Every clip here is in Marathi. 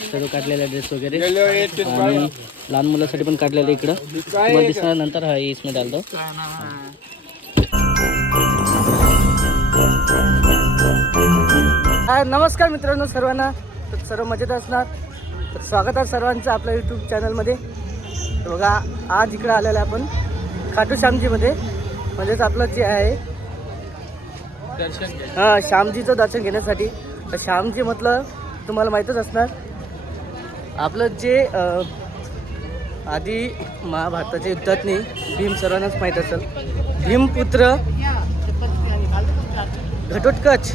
सर्व काढलेला ड्रेस वगैरे आणि लहान मुलासाठी पण काढलेलं इकडं तुम्हाला दिसणार नंतर. हा इसमध्ये आलतो. हाय नमस्कार मित्रांनो सर्वांना. तर सर्व मजेत असणार. तर स्वागत आहे सर्वांचं आपल्या यूट्यूब चॅनलमध्ये. तर बघा आज इकडं आलेलं आहे आपण खाटू श्यामजीमध्ये, म्हणजेच आपलं जे आहे दर्शन श्यामजीचं दर्शन घेण्यासाठी. तर श्यामजी म्हटलं तुम्हाला माहीतच असणार, आपलं जे आधी महाभारताच्या युद्धातनी भीम सर्वांनाच माहीत असेल, भीमपुत्र घटोत्कच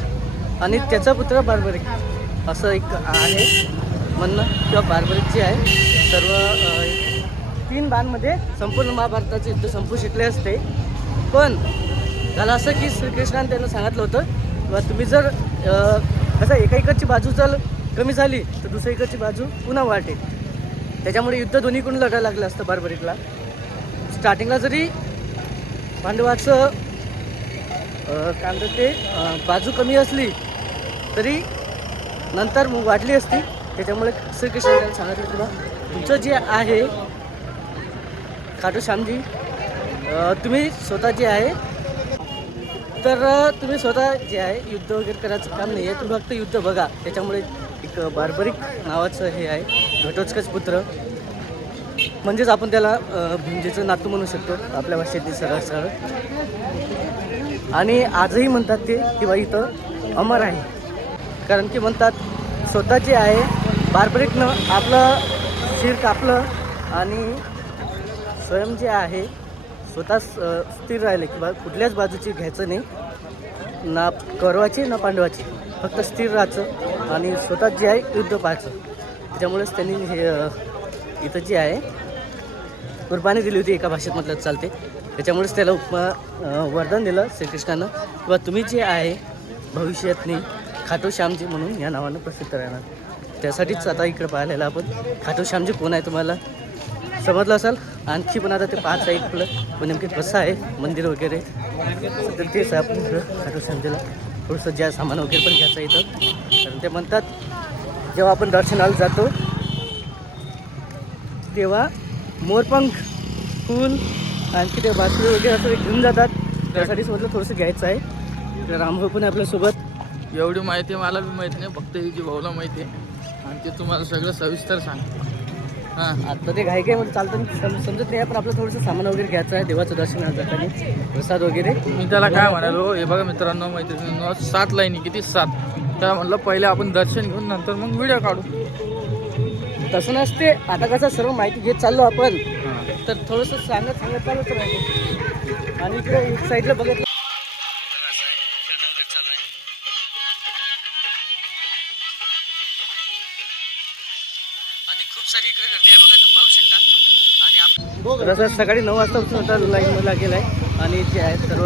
आणि त्याचा पुत्र बार्बरिक असं एक आहे म्हणणं, किंवा बार्बरिक जे आहे सर्व 3 बाणमध्ये संपूर्ण महाभारताचे युद्ध संपू शकले असते. पण झालं असं की श्रीकृष्णाने त्यांना सांगितलं होतं किंवा तुम्ही जर कसं एका इकडची बाजू जर कमी झाली तर दुसऱ्या इकडची बाजू पुन्हा वाटेल. त्याच्यामुळे युद्ध दोन्हीकडून लढायला लागलं असतं बार्बरिकला. स्टार्टिंगला जरी पांडवाचं काय म्हणतात ते बाजू कमी असली तरी नंतर मग वाढली असती. त्याच्यामुळे श्रीकृष्ण त्यांना सांगितलं तुला तुमचं जे आहे खाटू श्यामजी, तुम्ही स्वतः जे आहे तर तुम्ही स्वतः जे आहे युद्ध वगैरे करायचं काम नाही आहे, तुम्ही फक्त युद्ध बघा. त्याच्यामुळे एक बार्बरिक नावाचं हे आहे घटोत्कच पुत्र, म्हणजेच आपण त्याला भीमजीचं नातू म्हणू शकतो आपल्या भाषेत सरळ सरळ. आणि आजही म्हणतात ते किंवा इथं अमर आहे, कारण की म्हणतात स्वतः जे आहे बार्बरिकनं आपलं शिर कापलं आणि स्वयं जे आहे स्वतः स्थिर राहिले किंवा कुठल्याच बाजूची घ्यायचं नाही, ना कौरवाची ना पांडवाची, फक्त स्थिर राहायचं आणि स्वतः जे आहे युद्ध पाहायचं. त्याच्यामुळेच त्यांनी हे इथं जे आहे कुर्बानी दिली होती, एका भाषेत म्हटलं चालते. त्याच्यामुळेच त्याला वरदान दिलं श्रीकृष्णानं किंवा तुम्ही जे आहे भविष्यातनी खाटू श्यामजी म्हणून या नावानं प्रसिद्ध राहणार. त्यासाठीच आता इकडे पाहिलेलं आपण खाटू श्यामजी कोण आहे तुम्हाला समजलं असेल. आणखी पण आता ते 5 आहे इकडं, पण नेमके कसं आहे मंदिर वगैरे तर तेच आहे आपण इकडं खाटू श्यामजीला थोडंसं ज्या सामान वगैरे पण घ्यायचं इथं. कारण ते म्हणतात जेव्हा आपण दर्शनाला जातो तेव्हा मोरपंख फूल आणखी ते बासरी वगैरे असं घेऊन जातात. त्यासाठीच म्हटलं थोडंसं घ्यायचं आहे. तर रामभाऊ पण आपल्यासोबत. एवढी माहिती मला बी माहीत नाही, फक्त ही जी भाऊला माहिती आहे आणि ते तुम्हाला सगळं सविस्तर सांग. हां आता ते घाई काय म्हणजे चालतं समजत नाही, पण आपलं थोडंसं सामान वगैरे घ्यायचं आहे देवाचं दर्शन जाताना, प्रसाद वगैरे. मी त्याला काय म्हणालो, हे बघा मित्रांनो मैत्रिणींनो 7 लाईनी किती 7, त्याला म्हटलं पहिले आपण दर्शन घेऊन नंतर मग व्हिडिओ काढू. तसं नसते. आता कसं सर्व माहिती घेत चाललो आपण तर थोडंसं सांगत चालूच राहतो. आणि इकडे एक साईडला बघितलं आणि खूप सारी इकडे गर्दी आहे बघा, तुम्ही पाहू शकता. आणि तसं सकाळी 9 वाजता होता लाईनमध्ये लागेला आहे आणि जे आहे सर्व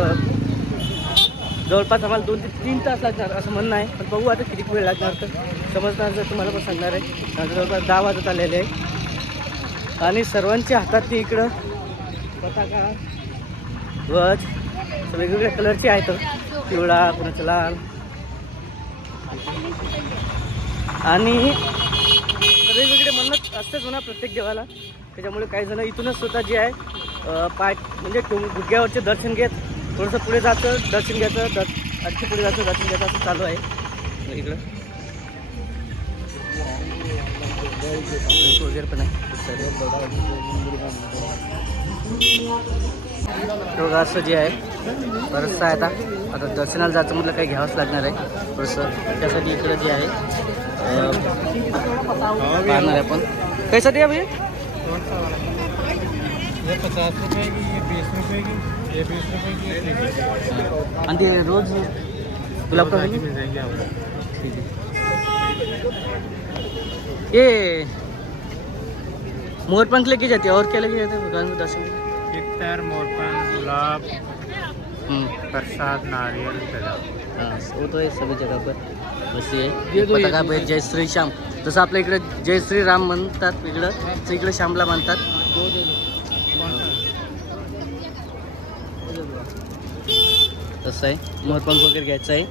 जवळपास आम्हाला 2 ते 3 तास लागणार असं म्हणणं आहे. पण बघू आता किती वेळ लागणार तर समजणार जर तुम्हाला पण सांगणार आहे. जवळपास 10 वाजत आलेले आहे आणि सर्वांच्या हातात ते इकडं पताका ध्वज वेगवेगळ्या कलरचे आहेत, पिवळा कोणाचा लाल. आणि वेगवेगळे म्हणत असतेच म्हणा प्रत्येक देवाला. त्याच्यामुळे काही जण इथूनच स्वतः जे आहे पाय म्हणजे गुडघ्यावरचे दर्शन घेत थोडंसं पुढे जायचं दर्शन घ्यायचं, आणखी पुढे जायचं दर्शन घ्यायचं असं चालू आहे इकडं. वगैरे पण आहे बघा. असं जे आहे बरंचसं आहे. आता दर्शनाला जायचं म्हटलं काही घ्यावंच लागणार आहे थोडंसं. त्यासाठी इकडं जे आहे पाहणार आहे आपण. कैसाठी आहे भैया? 50 रुपये की, ये 20 रुपये की, ये 20 रुपये की. आणि ते रोज गुलाब का मिल जाएंगे आपको. ठीक है. ये मोरपंख लेके जाते हैं और क्या लेके जाते हैं भगवान को दर्शन? इत्तर, मोरपंख, गुलाब, प्रसाद, नारियल, गजा. हाँ वो तो है सभी जगह पर बस ये पताका पे जय श्री श्याम. जसं आपल्या इकडे जय श्री राम म्हणतात इकडं, इकडे श्यामला म्हणतात. तसं आहे, मोरपंख वगैरे घ्यायचं आहे.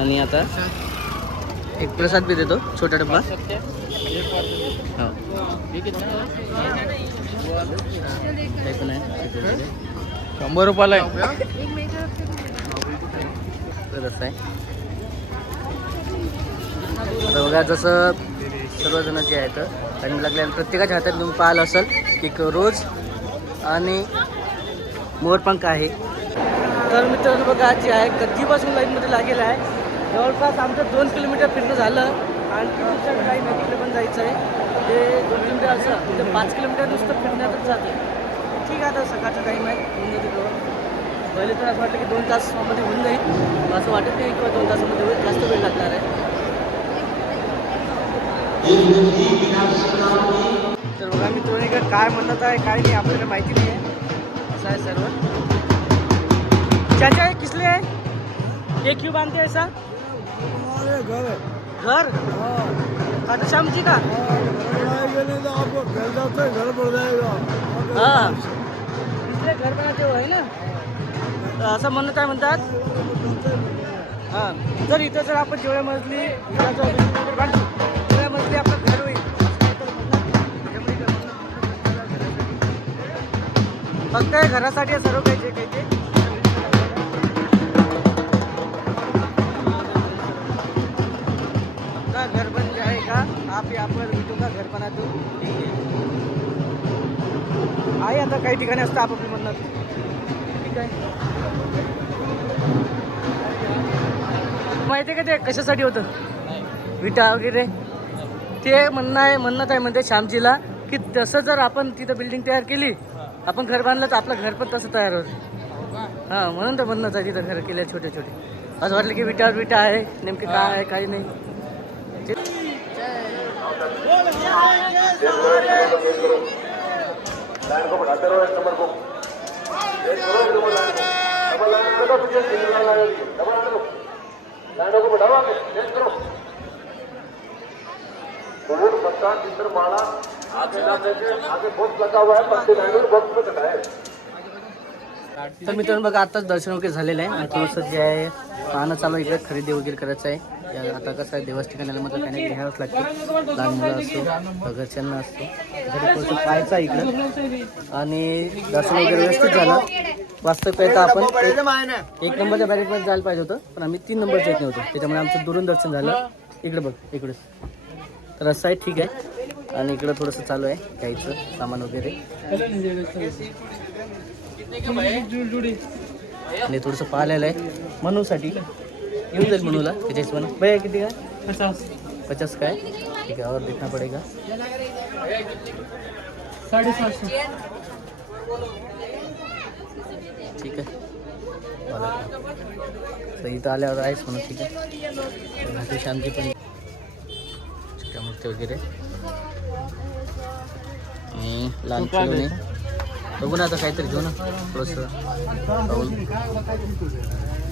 आणि आता एक प्रसाद बी देतो, छोटा डब्बा. हो. काही पण आहे 100 रुपयाला आहे. तर असं आहे. आता बघा, जसं सर्वजण जे आहेत टाईम लागल्यानं प्रत्येकाच्या हातात घेऊन पाहिलं असेल एक रोज आणि मोरपंख आहे. तर मित्रांनो बघा, जे आहे कधीपासून लाईनमध्ये लागेलं आहे. जवळपास आमचं 2 किलोमीटर फिरणं झालं. आणखी दुसऱ्या काही नाही, तिकडे पण जायचं आहे. ते 2 किलोमीटर असं ते 5 किलोमीटर नुसतं फिरण्यातच जाते. ठीक आहे, आता सकाळचा टाईम आहे, होऊन जाते तेव्हा. पहिले तर असं वाटतं की 2 तासामध्ये होऊन जाईल, असं वाटत नाही किंवा 2 तासामध्ये होईल, जास्त वेळ लागणार आहे. तर बघा मित्रांनो, इकडे काय म्हणत आहे काय नाही आपल्याला माहिती नाही आहे. असं आहे सर्व. चाचा किसले है? ये क्यों बांधते ऐसा? घर खाटू श्याम जी का? आपको घर पड़ जाएगा. हाँ, इसलिए घर बनाते हो है ना. असं म्हणत आहे म्हणतात. हां, जर इथं जर आपण जेवढ्या मजली तेवढ्या मजली आपलं घर होईल. फक्त घरासाठी सर्व काही जे काही ते घर बन जाएगा. आप यहाँ पर विटूंगा घर बना दो. आहे आता काही ठिकाणी असतं आपापली म्हणणं. ठीक आहे, माहिती आहे का ते कशासाठी होतं विटा वगैरे. ते म्हणणं आहे म्हणते श्यामजीला की तसं जर आपण तिथं बिल्डिंग तयार केली, आपण घर बांधलं तर आपलं घर पण तसं तयार होतं. हां, म्हणून तर म्हणणंच आहे तिथं घर केले छोटे छोटे. असं वाटलं की विटा आहे, नेमके काय आहे काही नाही. तर मित्रांनो बघा, आताच दर्शन वगैरे झालेलं आहे. थोडंसं जे आहे पाहणं चालू आहे, इकडे खरेदी वगैरे करायचं आहे. आता कसं आहे, देवस्थ ठिकाणाला मात्र काही नाही घ्यावंच लागते. लहान मुलं असतो, घरच्यांना असतो, त्यासाठी थोडंसं पाहायचं आहे इकडं. आणि दर्शन वगैरे व्यवस्थित झालं. वास्तविक तर आपण 1 नंबरच्या बॅरेजमध्ये जायला पाहिजे होतं, पण आम्ही 3 नंबरच्या येत नव्हतो, त्याच्यामुळे आमचं दुरून दर्शन झालं. इकडे बघ, इकडेच. तर असं आहे, ठीक आहे. आणि इकडं थोडंसं चालू आहे घ्यायचं सामान वगैरे. आणि थोडंसं पाहिलेलं आहे मनूसाठी, येऊन जाईल मनूला त्याच्या हिशोबाने. भैया किती काय? 50 काय? ठीक आहे, और देखना पडेगा. 750. ठीक आहे, तर इथं आल्यावर आहेच म्हणून. ठीक आहे, घाटू श्यामची पण छोट्या मूर्ती वगैरे आणि लहान खेळून बघू ना, आता काहीतरी घेऊ ना थोडंसं.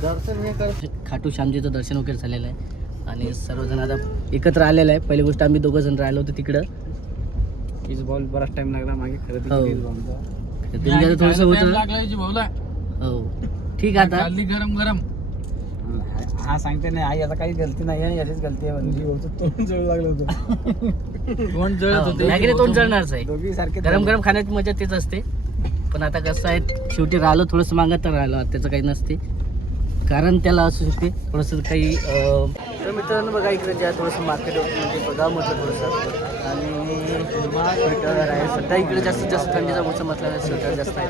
दर्शन हे कर, खाटू श्यामजीचं दर्शन वगैरे झालेलं आहे. आणि सर्वजण आता एकत्र आलेलं आहे. पहिली गोष्ट आम्ही 2 जण राहिलो होतो तिकडं. इस बॉल बराच टाइम लागला मागे खरेदी हो, केली. थोडंसं होतं. भाऊला हो, ठीक आहे. आता गरम गरम हा सांगते नाही, आई आता काही गलती नाही आहे, याचीच गलती आहे. म्हणजे तोंड जळू लागलं होतं. तोंड जळत होते. मॅगीने तोंड जळणारच आहे. दोघी सारखे गरम गरम खाण्याची मजा तेच असते. पण आता कसं आहे, शेवटी राहिलो थोडंसं मागत तर राहिलो, त्याचं काही नसते, कारण त्याला असू शकते थोडंसं काही. तर मित्रांनो बघा, इकडे ज्या थोडंसं मार्केट म्हणजे बघा म्हटलं थोडंसं. आणि स्वेटर आहे सध्या इकडे, जास्तीत जास्त थंडीचा मोसम असल्याने स्वेटर जास्त आहे.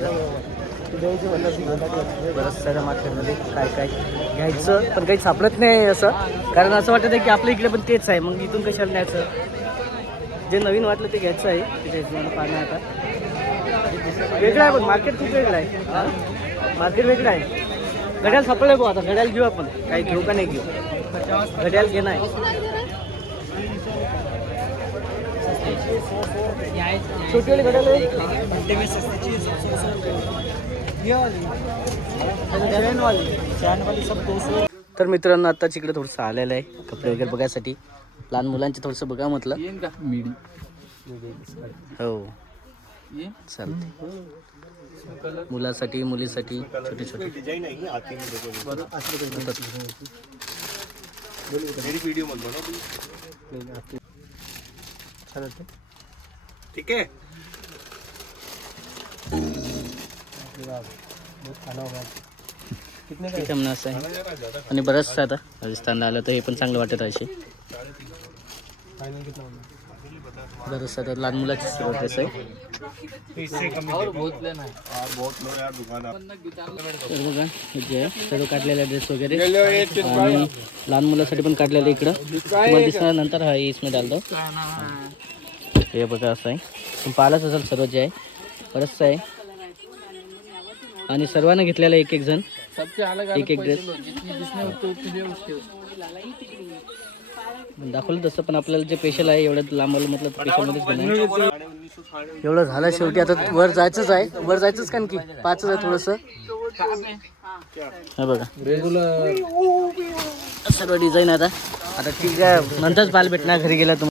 बरंच साऱ्या मार्केटमध्ये काय काय घ्यायचं पण काही सापडत नाही असं, कारण असं वाटत आहे की आपल्या इकडे पण तेच आहे, मग इथून कशाला न्यायचं. जे नवीन वाटलं ते घ्यायचं आहे. त्याच्या हिशोबाने पाहणं आता वेगळं आहे, पण मार्केट खूप वेगळं आहे. मार्केट वेगळं आहे. घड्याळ सापडलं भाऊ, आता घड्याळ घेऊ आपण. काही घेऊ का नाही घेऊ, घड्याळ घेणं आहे. छोटी घड्याळ आहे. तर मित्रांनो आताच इकडे थोडंसं आलेलं आहे कपडे वगैरे बघायसाठी. लहान मुलांचे थोडंसं बघा म्हटलं. येईन का मीडी हो चालते. मुलासाठी मुलीसाठी छोटे छोटे ठीक आहे. ठीक आहे म्हणा असं आहे. आणि बरंचसं आता राजस्थानला आलं तर हे पण चांगलं वाटत आहे. बरंचसं आता लहान मुलाची ड्रेस आहे. तर बघा हे जे आहे सर्व काढलेला ड्रेस वगैरे आणि लहान मुलासाठी पण काढलेलं इकडं तुम्हाला दिसणार नंतर. हा इसमें डालतो. हे बघा असं आहे. तुम्ही पाहिलंच असेल सर्व जे आहे बरंचसं आहे. आणि सर्वांना घेतलेला एक एक जण एक एक ड्रेस दाखवलं तसं. पण आपल्याला जे स्पेशल आहे एवढं लांब आलं म्हटलं स्पेशलमध्येच घेणार. एवढं झालं शेवटी. आता वर जायचंच आहे. वर जायचंच कारण की पाचच आहे थोडंसं. हे बघा रेग्युलर सर्व डिझाईन आता ठीक आहे. नंतरच पाहायला भेटणार घरी गेला तुम्हाला.